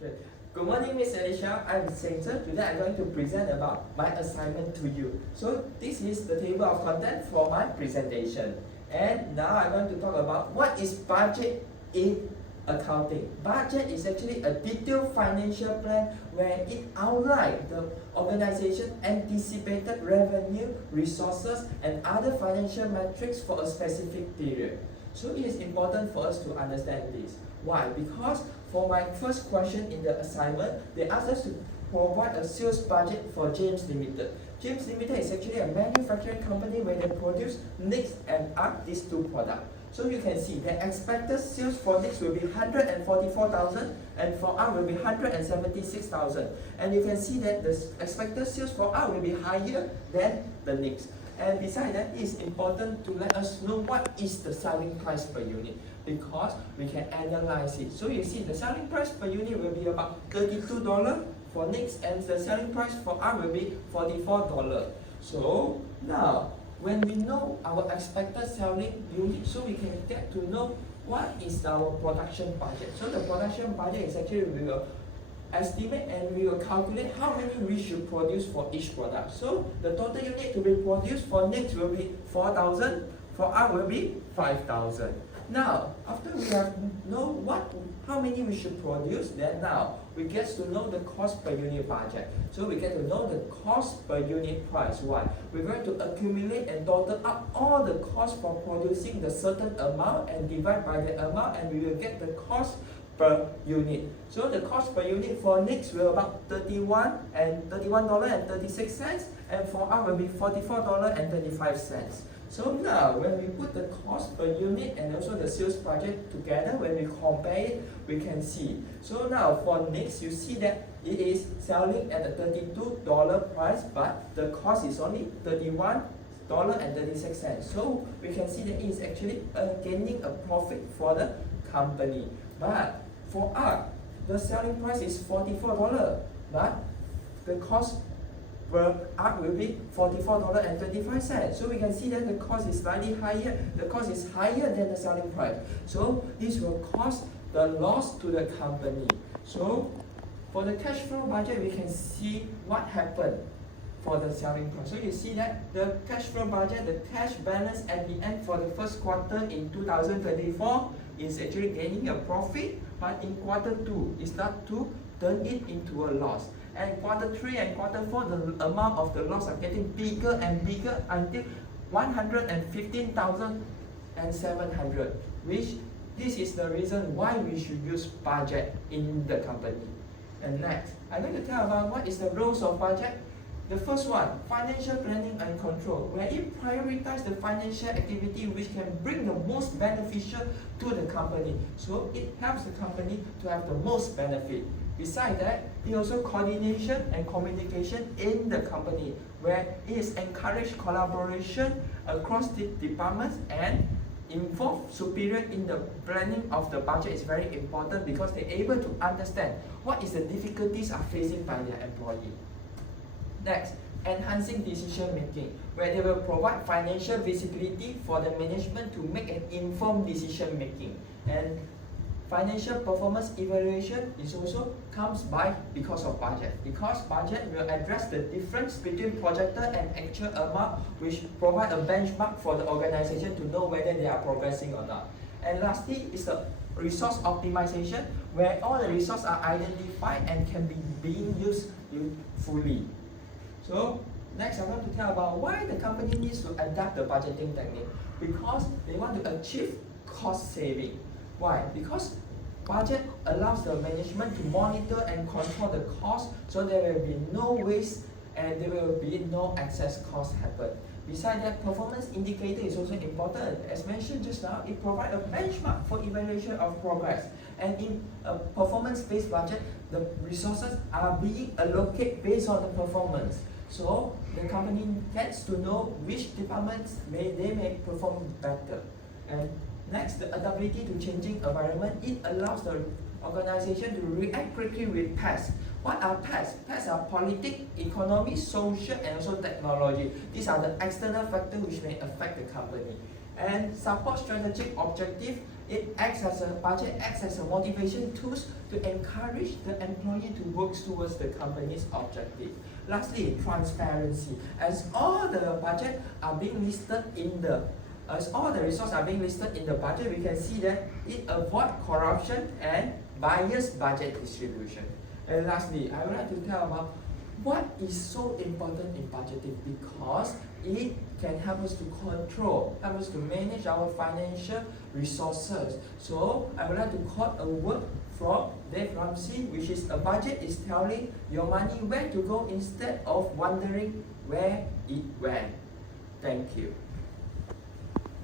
Sure. Good morning, Miss Alicia. I'm Sensor. Today I'm going to present about my assignment to you. So this is the table of content for my presentation. And now I'm going to talk about what is budget in accounting. Budget is actually a detailed financial plan where it outlines the organization anticipated revenue, resources, and other financial metrics for a specific period. So it is important for us to understand this. Why? Because for my first question in the assignment, they asked us to provide a sales budget for James Limited. James Limited is actually a manufacturing company where they produce NYX and ARC, these two products. So you can see the expected sales for NYX will be 144,000 and for ARC will be 176,000. And you can see that the expected sales for ARC will be higher than the NYX. And besides that, it is important to let us know what is the selling price per unit because we can analyze it. So you see the selling price per unit will be about $32 for NYX and the selling price for ARC will be $44. So now, when we know our expected selling unit, so we can get to know what is our production budget. So the production budget is actually we will estimate and we will calculate how many we should produce for each product. So the total unit to be produced for NYX will be 4,000, for ARC will be 5,000. Now, after we have know how many we should produce, then now we get to know the cost per unit budget. So we get to know the cost per unit price. Why? We're going to accumulate and total up all the costs for producing the certain amount and divide by the amount and we will get the cost per unit. So the cost per unit for NYX will about $31.36 and for ARC will be $44.35. So now when we put the cost per unit and also the sales budget together, when we compare it, we can see. So now for NYX, you see that it is selling at a $32 price, but the cost is only $31.36. So we can see that it is actually gaining a profit for the company. But for ARC, the selling price is $44, but the cost per ARC will be $44.25. So we can see that the cost is slightly higher. The cost is higher than the selling price. So this will cause the loss to the company. So for the cash flow budget, we can see what happened for the selling price. So you see that the cash flow budget, the cash balance at the end for the first quarter in 2024 is actually gaining a profit, but in quarter 2 it starts to turn it into a loss. And quarter 3 and quarter 4, the amount of the loss are getting bigger and bigger until 115,700, which this is the reason why we should use budget in the company. And next, I'm going to tell about what is the roles of budget. The first one, financial planning and control, where it prioritizes the financial activity which can bring the most beneficial to the company. So it helps the company to have the most benefit. Besides that, it also coordination and communication in the company, where it is encourage collaboration across the departments and involve superior in the planning of the budget is very important because they're able to understand what is the difficulties are facing by their employee. Next, enhancing decision making, where they will provide financial visibility for the management to make an informed decision making. And financial performance evaluation is also comes by because of budget. Because budget will address the difference between projected and actual amount, which provide a benchmark for the organization to know whether they are progressing or not. And lastly is the resource optimization, where all the resources are identified and can be being used fully. So next I want to tell about why the company needs to adapt the budgeting technique. Because they want to achieve cost saving. Why? Because budget allows the management to monitor and control the cost so there will be no waste and there will be no excess cost happen. Besides that, performance indicator is also important. As mentioned just now, it provides a benchmark for evaluation of progress. And in a performance-based budget, the resources are being allocated based on the performance. So the company gets to know which departments they may perform better. And next, the adaptability to changing environment. It allows the organization to react quickly with pests. What are pests? Pests are politics, economy, social, and also technology. These are the external factors which may affect the company. And support strategic objective. Budget acts as a motivation tool to encourage the employee to work towards the company's objective. Lastly, transparency. As all the budget are being listed in the as all the resources are being listed in the budget, we can see that it avoids corruption and biased budget distribution. And lastly, I would like to tell about what is so important in budgeting, because it can help us to control, help us to manage our financial resources. So I would like to quote a word from Dave Ramsey, which is: a budget is telling your money where to go instead of wondering where it went. Thank you.